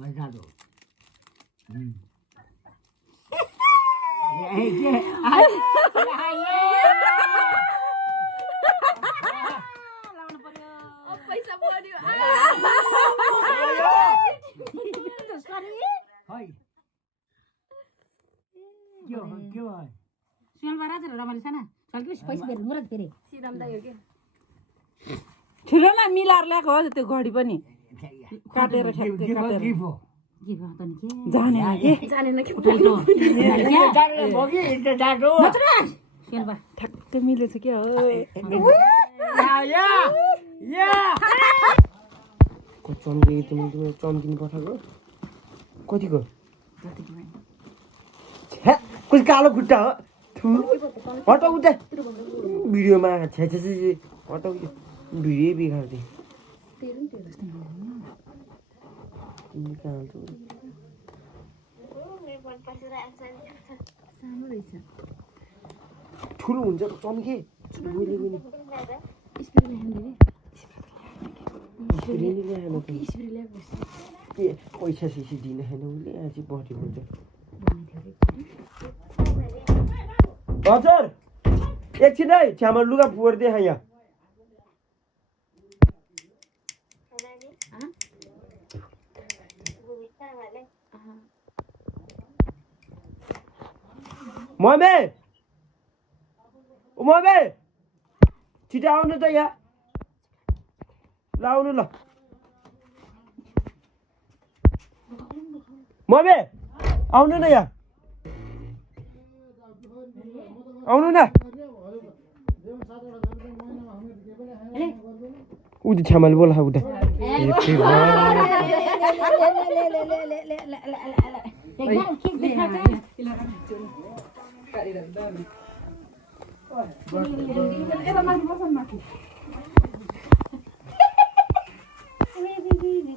पैसा도 पैसा बढ्यो के भयो सुनलमा राजा रमाइलो छ न सल्की पैसा फेरि मुरत फेरि सिराम दाइ हो के ठुलोमा मिलाएर ल्याएको हो त्यो घडी पनि काटेर ठ्याक्कै काटेर गिफ्ट हो के भयो त नि के जानेन के जानेन के सुनलमा ठ्याक्कै मिलेछ क्या हो चम्की तिमीले चम्किनी पठाएको कतिको कुछ कालो खुट्टा हो हटाउ उता भिडियोमा छे हटाउ भिडियो बिगार्दै सानो रहेछ ठुलो हुन्छ चम्के पैसा सिसी दिन होइन उसले आज बढी हुन्छ हजुर एकछिन है छ्यामा लुगा फोरिदिए यहाँ मम्मी मम्मी छिटो आउनु त यहाँ ल आउनु ल मम्मी आउनु न यहाँ आउनु न उता छ्यामाले बोला उता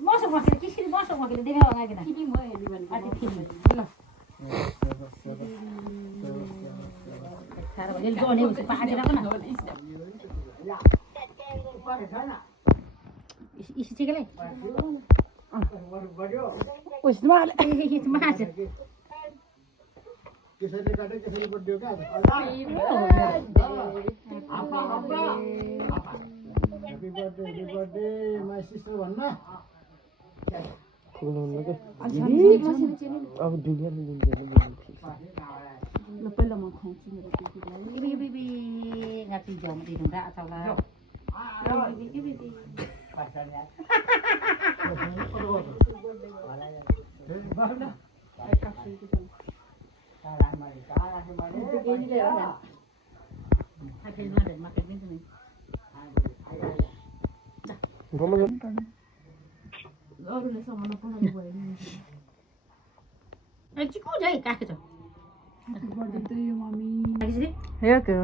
मौसम बसेर किसिम मौसम बसेर देखाउ लगाएन किसिम हो हेर्नु भने आज फिल्म ल सारा भले जोने हुन्छ पाकेर पनि इसी ठिकै ले उसमा माछ त्यसैले काटे त्यसैले बड्यो क्या Happy birthday, my sister भन्न अब दुनियाँ ल पहिला म खान्छु मेरो बिबी गाती जाम दिनु रा अचाउला अरूले सामान पठाउनु भयो नि ए चिकु जाई काके छ हे के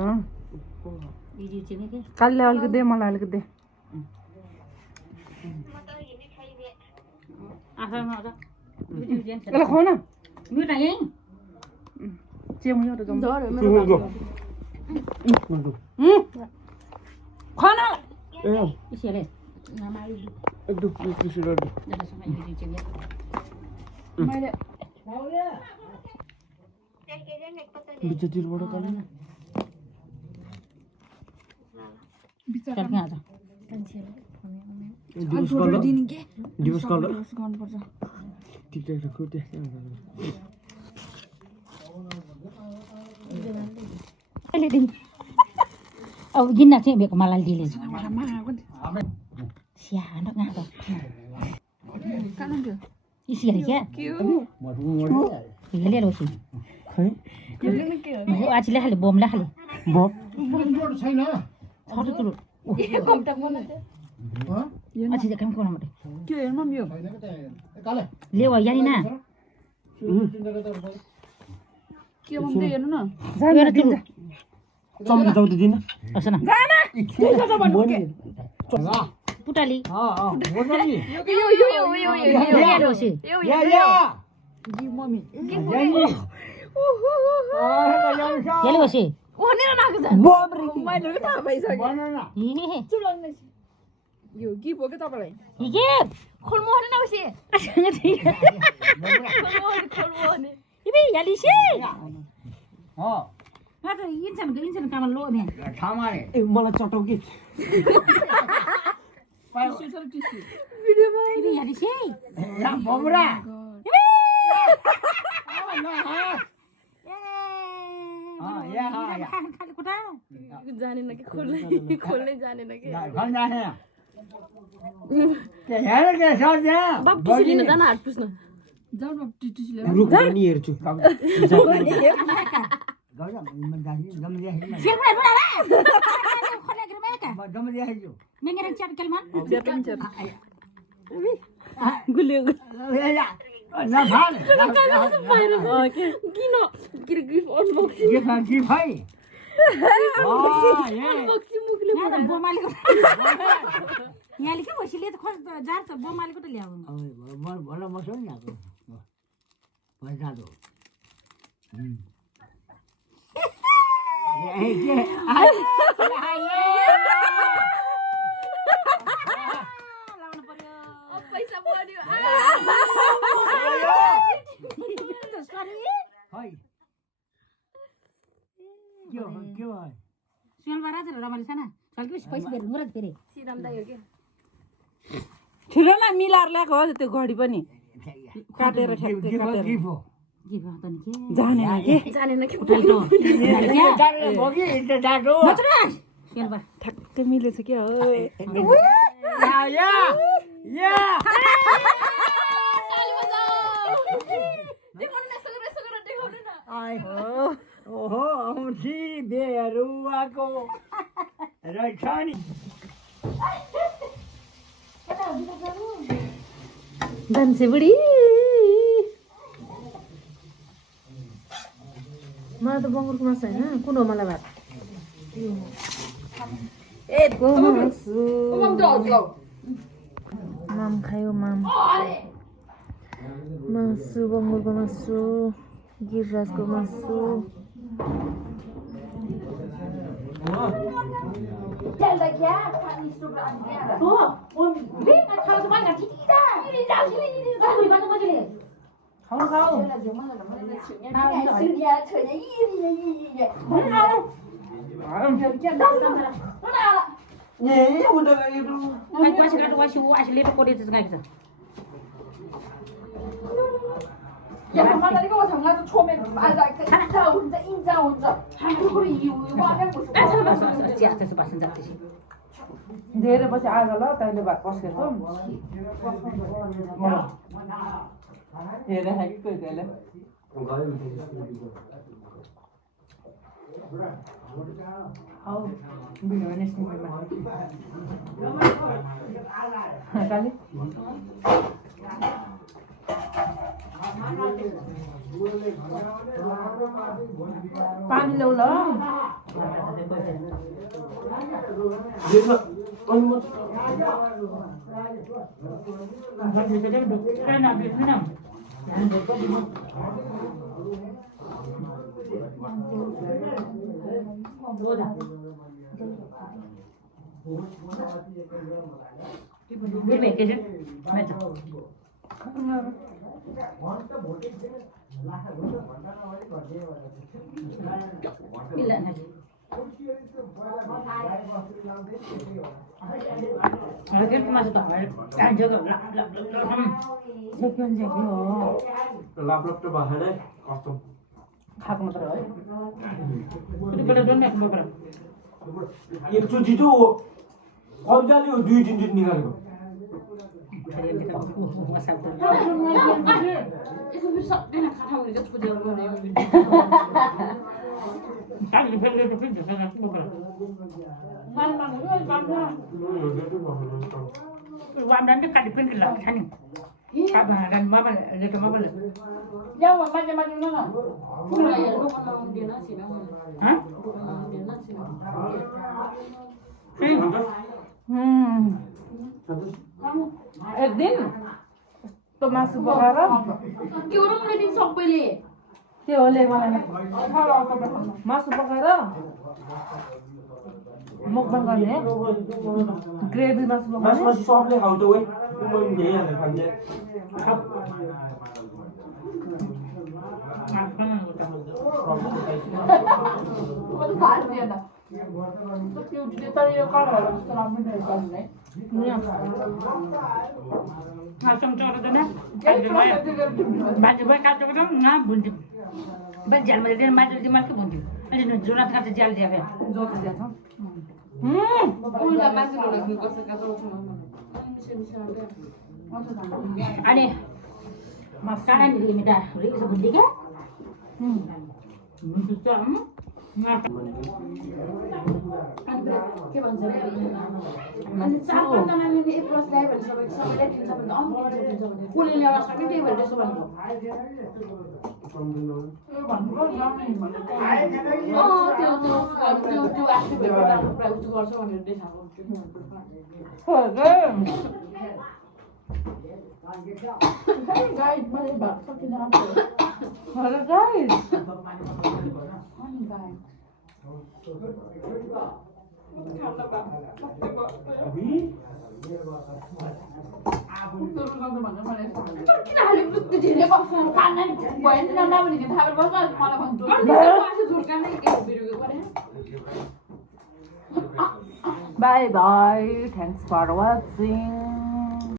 इजी चाहिँ के कालले अलिक दे मलाई अलिक दे आफैमा आउँछ ल खाऊ न मिठा यही चेमु यो त जम खाना इसले एकदम मैले बिचतिरबाट काट्नु दिवस कलर गर्नुपर्छ टिकटकको अब गिन्न चाहिँ बेको मलाई दिले सिया न गाको इसी क्या ले लो सी खै वो आज ले खाली बम ले खाली बम छैन छोटो तुलो अच्छा जे काम गर्नु मते त्यो हेर्नु म यो काले ले वा यानी ना के भन्दै हेर्नु न गएर तुलो चम्की जाउ दिन असना जाना के गर्छ भन्नु के पुटाली हो नि यो ले लो सी जी मम्मी ले लो सी ओनेर नाक जा बम रे मैले के थाहा पाइसके बनाना चुलाउने यो के भयो के तपाईलाई इके खोल्नु होइन नौसी गति इबे यालिसे म त इन्सान काम लो ने ए मलाई चटाउ के इबे यालिसे खाली कोटा जानेन कि खोल्नै जानेन कि बाप टिसी लिन जान हाट पुस्न रुख पनि हेर्छु सिरमा रुला खोले ग्रमेका मेंगेरन च्याप केलमान गुलियो किन गिफ अनबक्सिङ अनबक्सिङ मुखले यहाँ त बोमालेको यहाँले के भइसले त खोज जार त बोमालेको त ल्याउ पैसा पर्यो सुन बारा छ रमाइलो छ न चल्के पैसा दिएर मुरत फेरि सिराम दाइ हो के ठुलो न मिलाएर ल्याएको हो त्यो घडी पनि काटेर ठ्याक्कै काटेर के भयो त नि के जानेन के जानेन कि ठ्याक्कै मिलेछ क्या हो ओहो औँठी बेरुवाको रहेछ नि धनसे बुढी मलाई त बङ्गुरको मासु होइन कुन हो मलाई भात माम खायो माम मासु बङ्गुरको मासु गिरिराजको मासु धेरै पछि आज ल तैँले भात पस्केको हेरेर कि कोही कोहीले भिडियो निस्किँदैमा काली पानी ल्याउ ल खाएको मात्र है एकचोटि त कब्जाले 2-3 दिन निकालेको एक दिन तो मासु पकाएर त्यो होले मलाई मासु पकाएर मुखबाङ गर्ने ग्रेभी मासु पकाउने सबले खाऊ त कुमाई धेरै खान्छ अनि काँडा मिटा रिक्स भुल्ली क्या के भन्छ अरे अनि 4-5 जनाले एक प्लस ल्यायो भने सबैले दिन्छ भने अम्बिन्छ दिन्छ भने कसले ल्याएर सबै त्यही भएर त्यसो भन्नु त्यो आफै भएर राम्रो प्राइस गर्छ भनेर देखाएको गाइड मैले भात सकिन आएको हेलो गाइस अनि guide Bye bye. Thanks for watching.